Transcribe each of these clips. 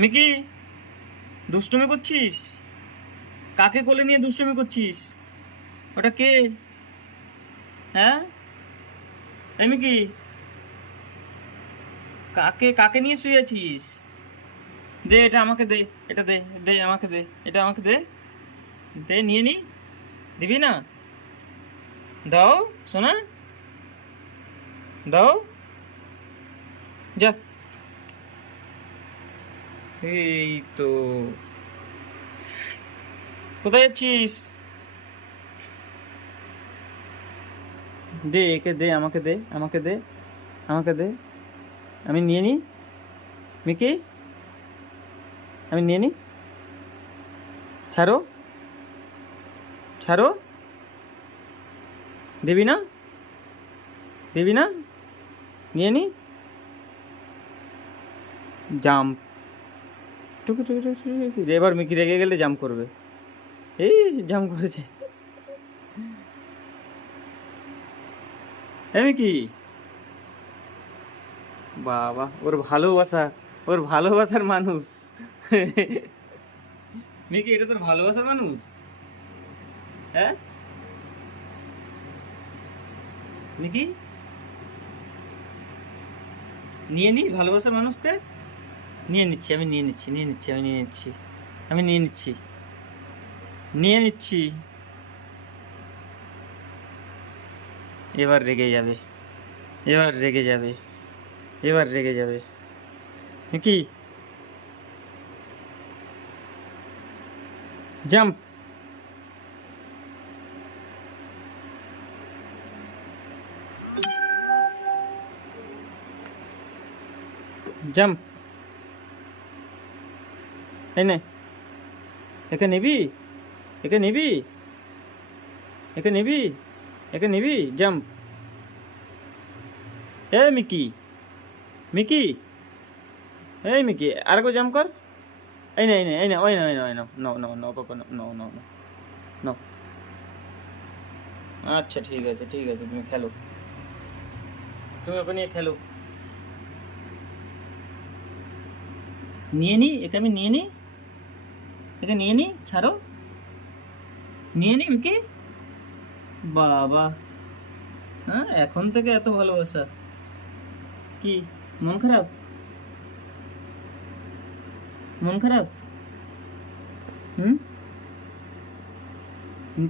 Mickey, দুষ্টুমি করছিস? কাকে কোলে নিয়ে দুষ্টুমি করছিস? ওটা কে? হ্যাঁ, এই মিকি, কাকে কাকে নিয়ে শুয়ে আছিস? দে এটা আমাকে দে। এটা দে, দে আমাকে দে। এটা আমাকে দে। দে নিয়ে নি। দিবি না? দাও সোনা, দাও। যা। এই তো। কোথায় যাচ্ছিস? দে, একে দে, আমাকে দে, আমাকে দে, আমাকে দে। আমি নিয়ে নি। মিকি, আমি নিয়ে নি। ছাড়ো, ছাড়ো। দিবি না? দিবি না? নিয়ে নি। জাম্প। টুকু টুকু টুকু টুকু টুকু। এবার মিকি রেগে গেলে জাম্প করবে। এই জাম্প করেছে। এই মিকি, বাবা ওর ভালোবাসা, ওর ভালোবাসার মানুষ। মিকি, এটা তোর ভালোবাসার মানুষ? হ্যাঁ মিকি, নিয়ে নি ভালোবাসার মানুষকে। নিয়ে নিচ্ছি, আমি নিয়ে নিচ্ছি, নিয়ে নিচ্ছি, আমি নিয়ে নিচ্ছি, আমি নিয়ে নিচ্ছি, নিয়ে নিচ্ছি। এবার রেগে যাবে, এবার রেগে যাবে, এবার রেগে যাবে। Mickey, jump. জাম্প। এই নে, একে নিবি, একে নিবি, একে নিবি, একে নিবি। জাম্প। এ মিকি, মিকি, এই মিকি, আর একবার জাম্প কর। এই না, এই না, এই না, ওই না, ওই না, ওই না, no no no papa, no no no no no. আচ্ছা ঠিক আছে, ঠিক আছে, তুমি খেলো, তুমি ওকে নিয়ে খেলো। নিয়ে নি, একে আমি নিয়ে নি, একে নিয়ে নি। ছাড়ো, নিয়ে নি মিকি। বাবা, হ্যাঁ এখন থেকে এত ভালোবাসা? কি, মন খারাপ? মন খারাপ? হুম,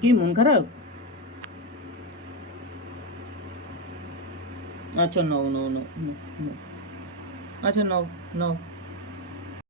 কি মন খারাপ? আচ্ছা নাও নাও নাও নাও, নাও। আচ্ছা নাও, নাও।